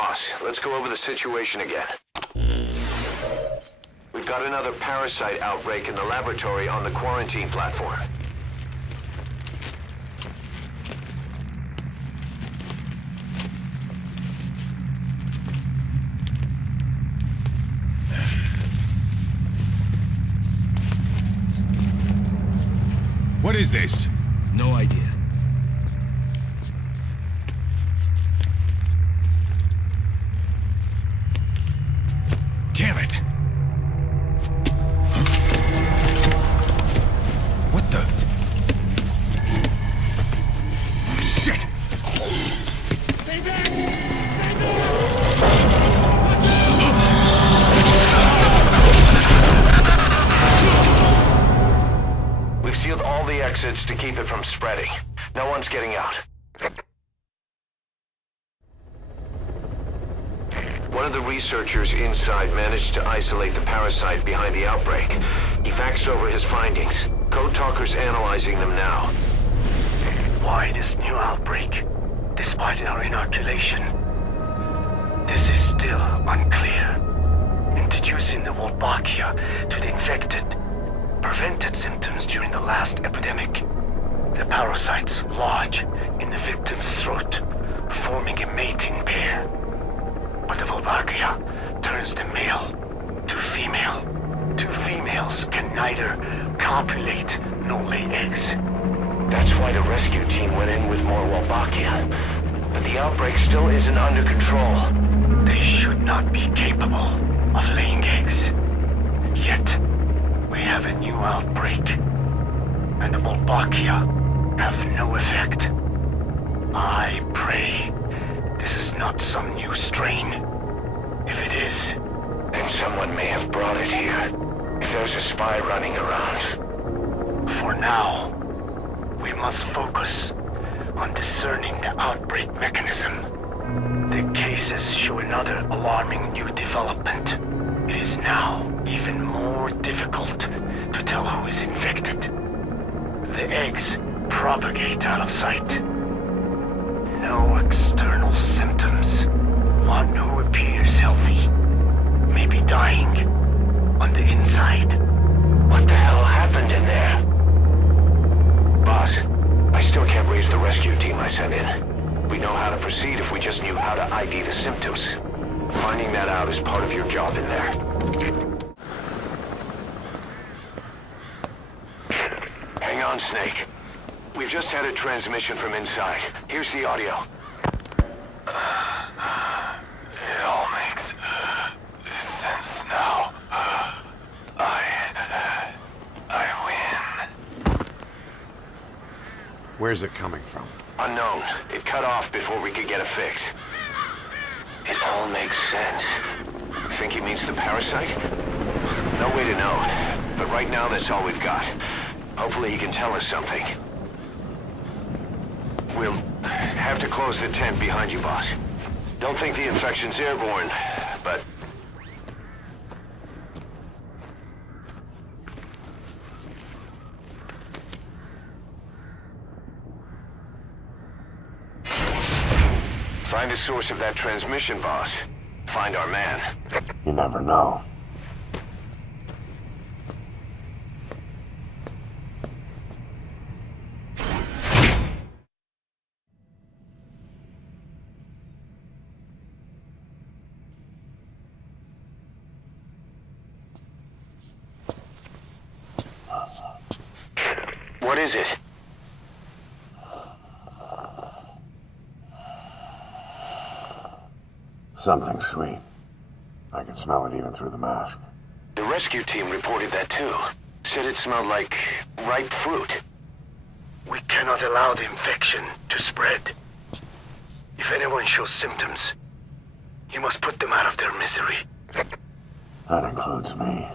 Boss, let's go over the situation again. We've got another parasite outbreak in the laboratory on the quarantine platform. What is this? No idea. Damn it! What the? Shit! Stay back! Stay back! We've sealed all the exits to keep it from spreading. No one's getting out. One of the researchers inside managed to isolate the parasite behind the outbreak. He faxed over his findings. Code Talker's analyzing them now. Why this new outbreak, despite our inoculation? This is still unclear. Introducing the Wolbachia to the infected prevented symptoms during the last epidemic. The parasites lodge in the victim's throat, forming a mating pair. But the Wolbachia turns the male to female. Two females can neither copulate nor lay eggs. That's why the rescue team went in with more Wolbachia. But the outbreak still isn't under control. They should not be capable of laying eggs. Yet, we have a new outbreak. And the Wolbachia have no effect. I pray this is not some new strain. If it is, then someone may have brought it here. If there's a spy running around. For now, we must focus on discerning the outbreak mechanism. The cases show another alarming new development. It is now even more difficult to tell who is infected. The eggs propagate out of sight. No external symptoms. One who appears healthy may be dying on the inside. What the hell happened in there? Boss, I still can't raise the rescue team I sent in. We know how to proceed if we just knew how to ID the symptoms. Finding that out is part of your job in there. Hang on, Snake. We've just had a transmission from inside. Here's the audio. It all makes sense now. I win. Where's it coming from? Unknown. It cut off before we could get a fix. It all makes sense. Think he means the parasite? No way to know. But right now, that's all we've got. Hopefully he can tell us something. We'll have to close the tent behind you, boss. Don't think the infection's airborne, but... Find the source of that transmission, boss. Find our man. You never know. What is it? Something sweet. I can smell it even through the mask. The rescue team reported that too. Said it smelled like ripe fruit. We cannot allow the infection to spread. If anyone shows symptoms, you must put them out of their misery. That includes me.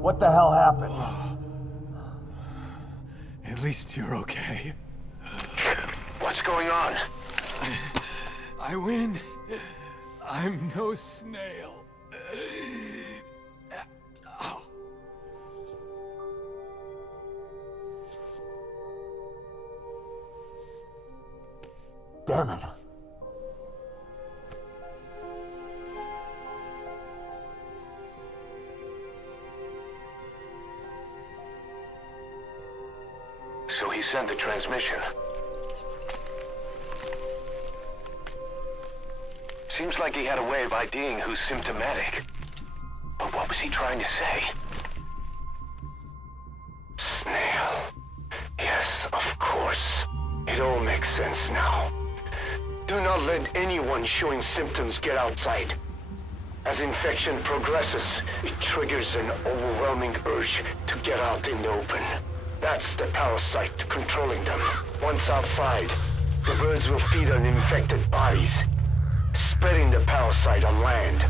What the hell happened? At least you're okay. What's going on? I win. I'm no snail. Damn it. So he sent the transmission. Seems like he had a way of IDing who's symptomatic. But what was he trying to say? Snail. Yes, of course. It all makes sense now. Do not let anyone showing symptoms get outside. As infection progresses, it triggers an overwhelming urge to get out in the open. That's the parasite controlling them. Once outside, the birds will feed on infected bodies, spreading the parasite on land.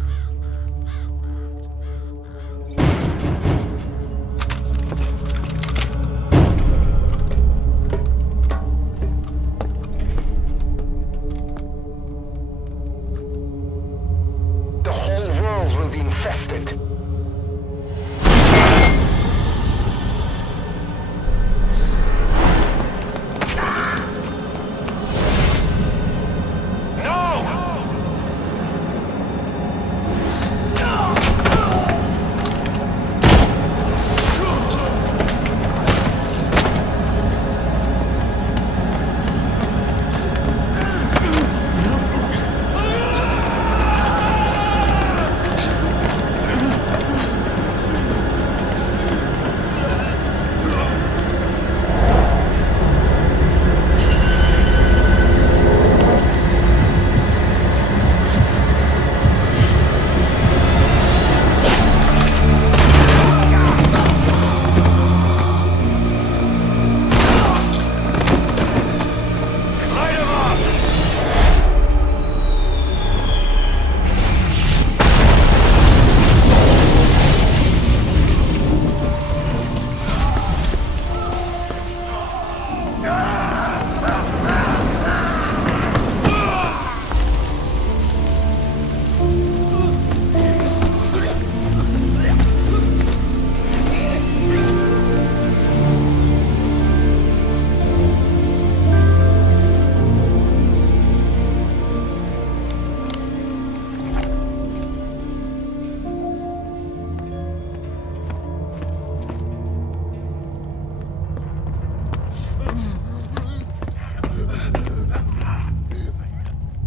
The whole world will be infested.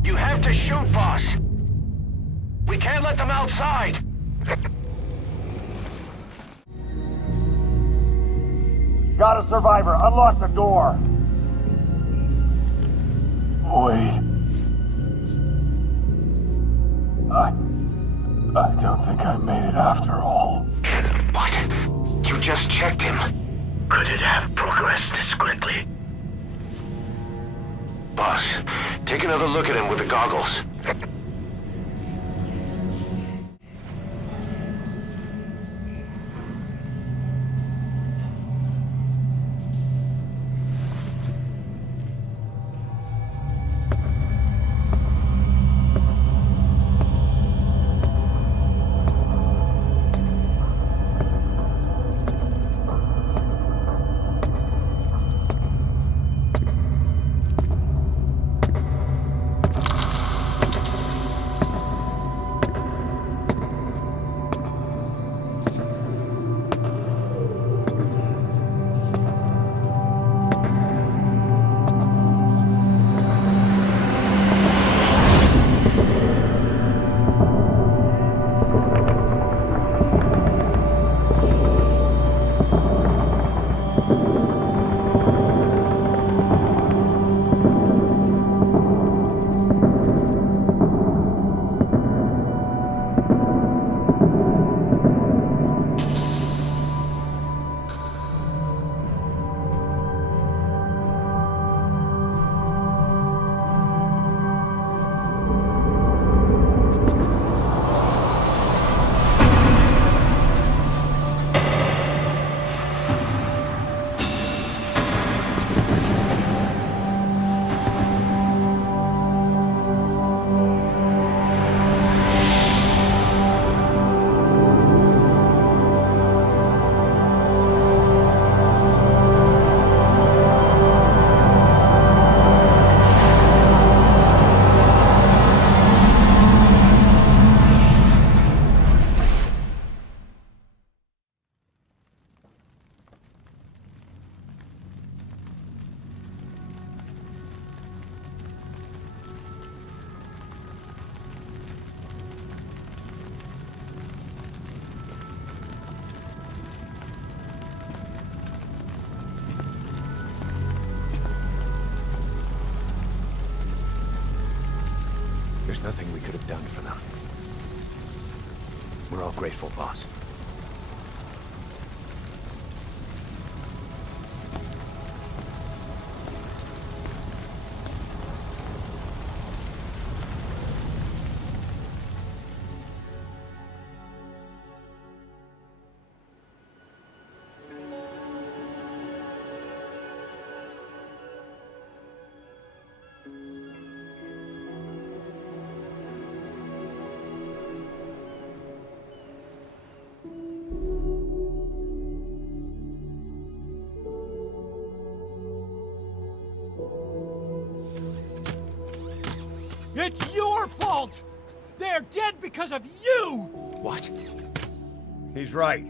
You have to shoot, boss. We can't let them outside. Got a survivor. Unlock the door. Wait. I don't think I made it after all. What? You just checked him. Could it have progressed this quickly? Boss, take another look at him with the goggles. There's nothing we could have done for them. We're all grateful, boss. It's your fault! They're dead because of you! What? He's right.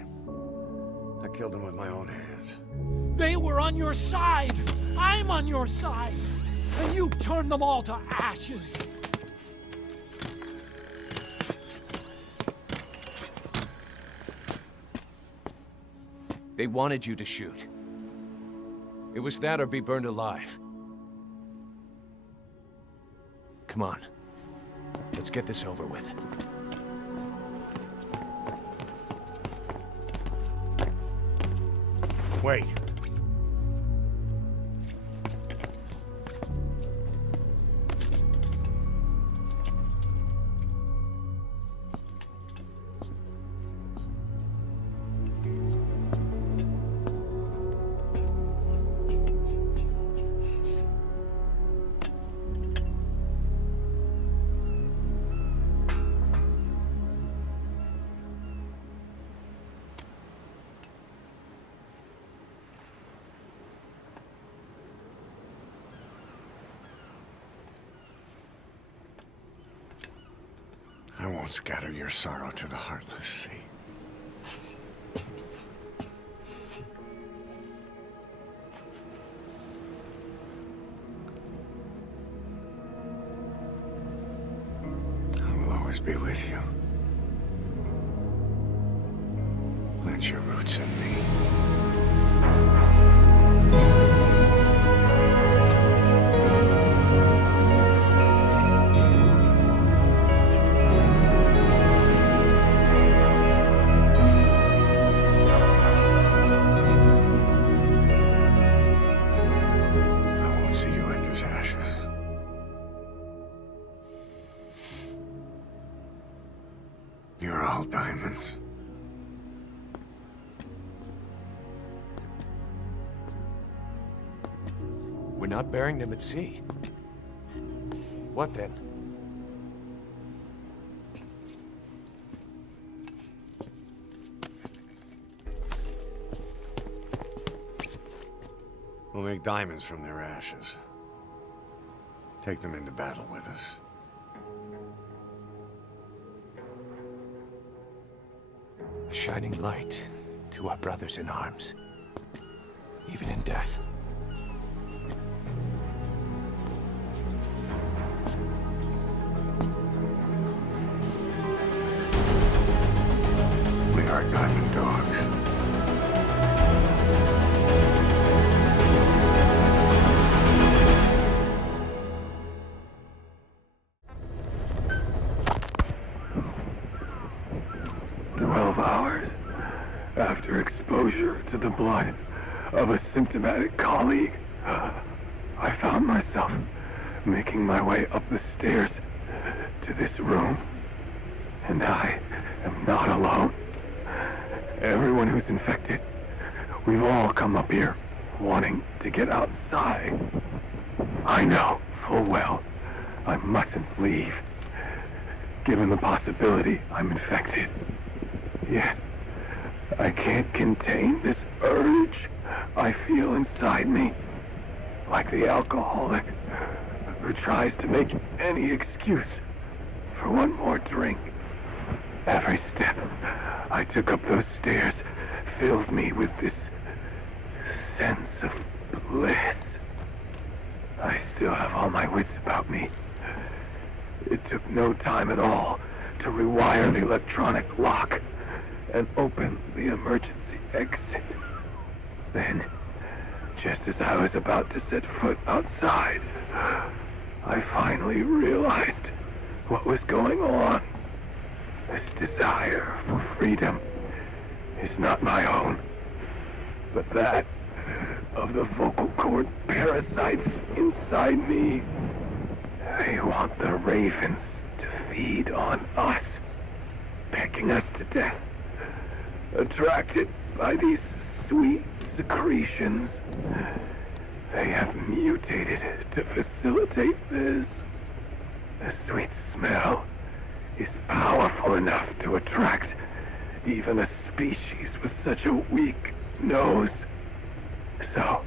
I killed him with my own hands. They were on your side! I'm on your side! And you turned them all to ashes! They wanted you to shoot. It was that or be burned alive. Come on. Let's get this over with. Wait. I won't scatter your sorrow to the heartless sea. I will always be with you. Plant your roots in me. You're all diamonds. We're not burying them at sea. What then? We'll make diamonds from their ashes. Take them into battle with us. A shining light to our brothers in arms, even in death. We are diamond dogs. After exposure to the blood of a symptomatic colleague, I found myself making my way up the stairs to this room. And I am not alone. Everyone who's infected, we've all come up here wanting to get outside. I know full well I mustn't leave, given the possibility I'm infected. Yet, I can't contain this urge I feel inside me, like the alcoholic who tries to make any excuse for one more drink. Every step I took up those stairs filled me with this sense of bliss. I still have all my wits about me. It took no time at all to rewire the electronic lock and open the emergency exit. Then, just as I was about to set foot outside, I finally realized what was going on. This desire for freedom is not my own, but that of the vocal cord parasites inside me. They want the ravens to feed on us, pecking us to death, attracted by these sweet secretions. They have mutated to facilitate this. The sweet smell is powerful enough to attract even a species with such a weak nose. So,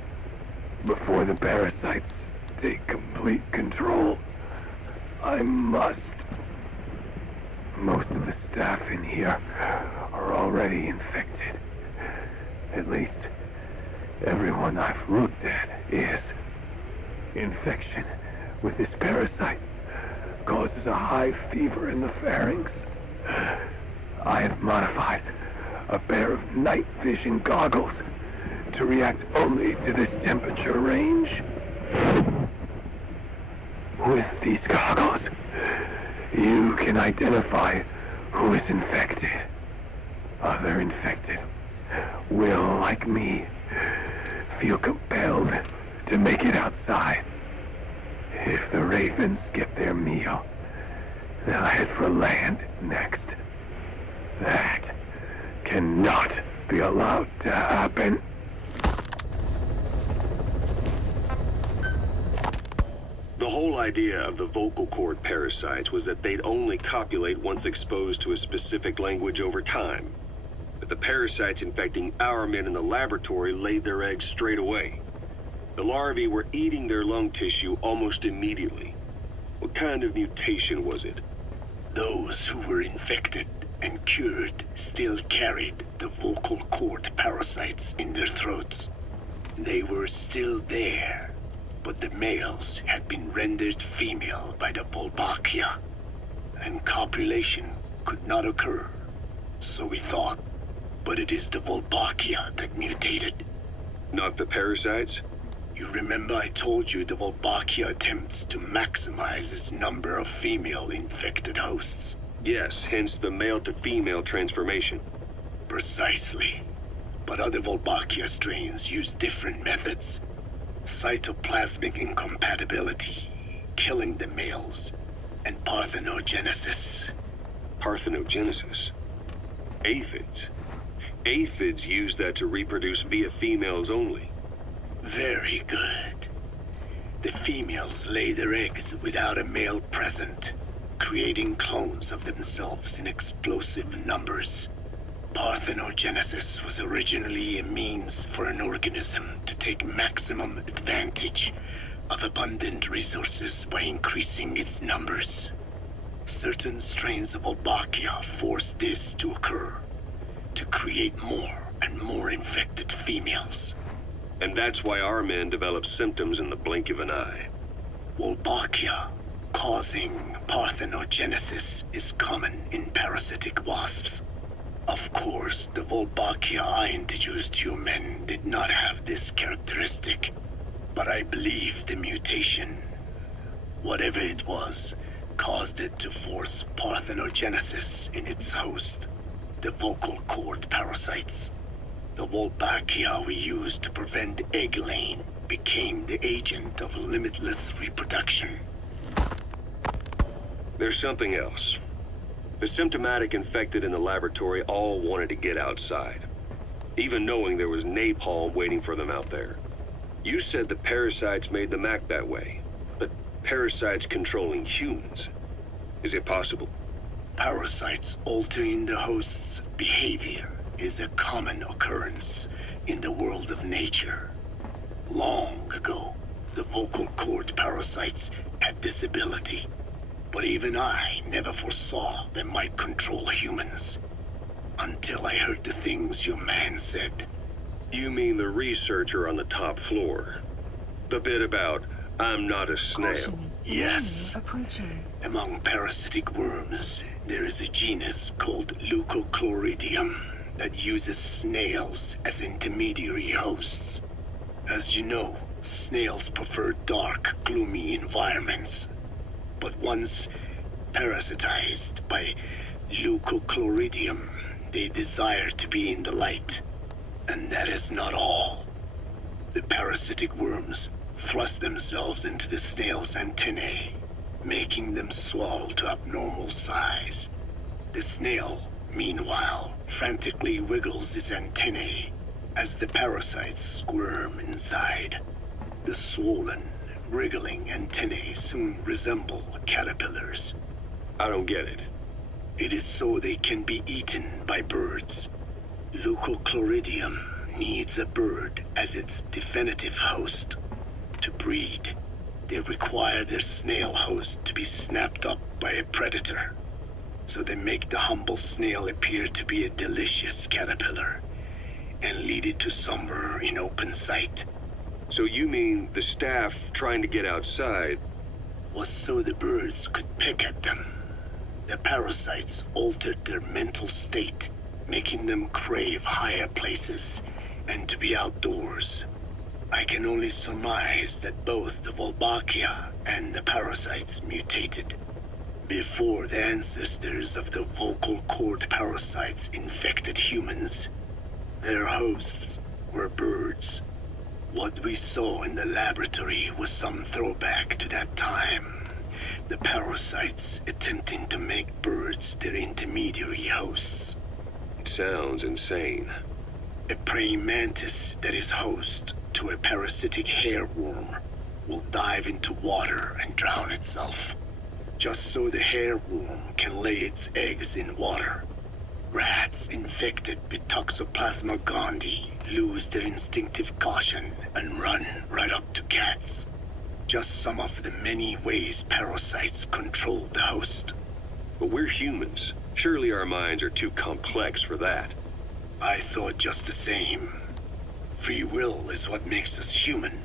before the parasites take complete control, I must. Most of the staff in here are already infected. At least, everyone I've looked at is. Infection with this parasite causes a high fever in the pharynx. I have modified a pair of night vision goggles to react only to this temperature range. With these goggles, you can identify who is infected. Other infected will, like me, feel compelled to make it outside. If the ravens get their meal, they'll head for land next. That cannot be allowed to happen. The whole idea of the vocal cord parasites was that they'd only copulate once exposed to a specific language over time. But the parasites infecting our men in the laboratory laid their eggs straight away. The larvae were eating their lung tissue almost immediately. What kind of mutation was it? Those who were infected and cured still carried the vocal cord parasites in their throats. They were still there, but the males had been rendered female by the Volbachia, and copulation could not occur, so we thought. But it is the Volbachia that mutated. Not the parasites? You remember I told you the Volbachia attempts to maximize its number of female infected hosts? Yes, hence the male-to-female transformation. Precisely. But other Volbachia strains use different methods. Cytoplasmic incompatibility, killing the males, and parthenogenesis. Parthenogenesis? Aphids? Aphids use that to reproduce via females only. Very good. The females lay their eggs without a male present, creating clones of themselves in explosive numbers. Parthenogenesis was originally a means for an organism to take maximum advantage of abundant resources by increasing its numbers. Certain strains of Volbachia force this to occur, to create more and more infected females. And that's why our men develop symptoms in the blink of an eye. Volbachia causing parthenogenesis is common in parasitic wasps. Of course, the Volbachia I introduced to you men did not have this characteristic, but I believe the mutation, whatever it was, caused it to force parthenogenesis in its host, the vocal cord parasites. The Volbachia we used to prevent egg laying became the agent of limitless reproduction. There's something else. The symptomatic infected in the laboratory all wanted to get outside, even knowing there was napalm waiting for them out there. You said the parasites made them act that way, but parasites controlling humans. Is it possible? Parasites altering the host's behavior is a common occurrence in the world of nature. Long ago, the vocal cord parasites had this ability, but even I never foresaw they might control humans. Until I heard the things your man said. You mean the researcher on the top floor? The bit about, I'm not a snail. Yes. Among parasitic worms, there is a genus called Leucochloridium that uses snails as intermediary hosts. As you know, snails prefer dark, gloomy environments. But once parasitized by leucochloridium. They desire to be in the light. And that is not all. The parasitic worms thrust themselves into the snail's antennae, making them swell to abnormal size. The snail, meanwhile, frantically wiggles its antennae as the parasites squirm inside. The swollen, wriggling antennae soon resemble caterpillars. I don't get it. It is so they can be eaten by birds. Leucochloridium needs a bird as its definitive host. To breed, they require their snail host to be snapped up by a predator. So they make the humble snail appear to be a delicious caterpillar and lead it to somewhere in open sight. So you mean the staff trying to get outside Was so the birds could pick at them. The parasites altered their mental state, making them crave higher places and to be outdoors. I can only surmise that both the Wolbachia and the parasites mutated before the ancestors of the vocal cord parasites infected humans. Their hosts were birds. What we saw in the laboratory was some throwback to that time. The parasites attempting to make birds their intermediary hosts. It sounds insane. A praying mantis that is host to a parasitic hairworm will dive into water and drown itself, just so the hairworm can lay its eggs in water. Rats infected with Toxoplasma gondii lose their instinctive caution and run right up to cats. Just some of the many ways parasites control the host. But we're humans. Surely our minds are too complex for that. I thought just the same. Free will is what makes us human,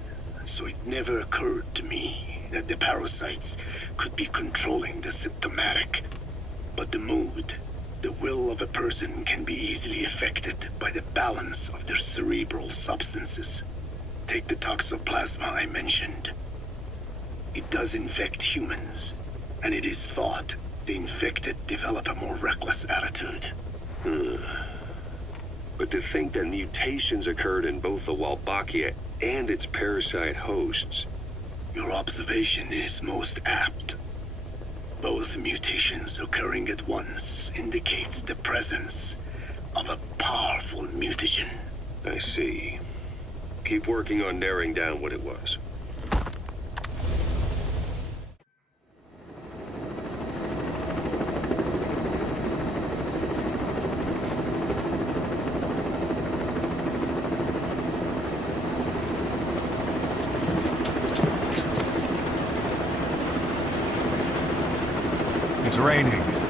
so it never occurred to me that the parasites could be controlling the symptomatic. But the mood, the will of a person can be easily affected by the balance of their cerebral substances. Take the toxoplasma I mentioned. It does infect humans, and it is thought the infected develop a more reckless attitude. But to think that mutations occurred in both the Wolbachia and its parasite hosts. Your observation is most apt. Both mutations occurring at once indicates the presence of a powerful mutagen. I see. Keep working on narrowing down what it was. It's raining.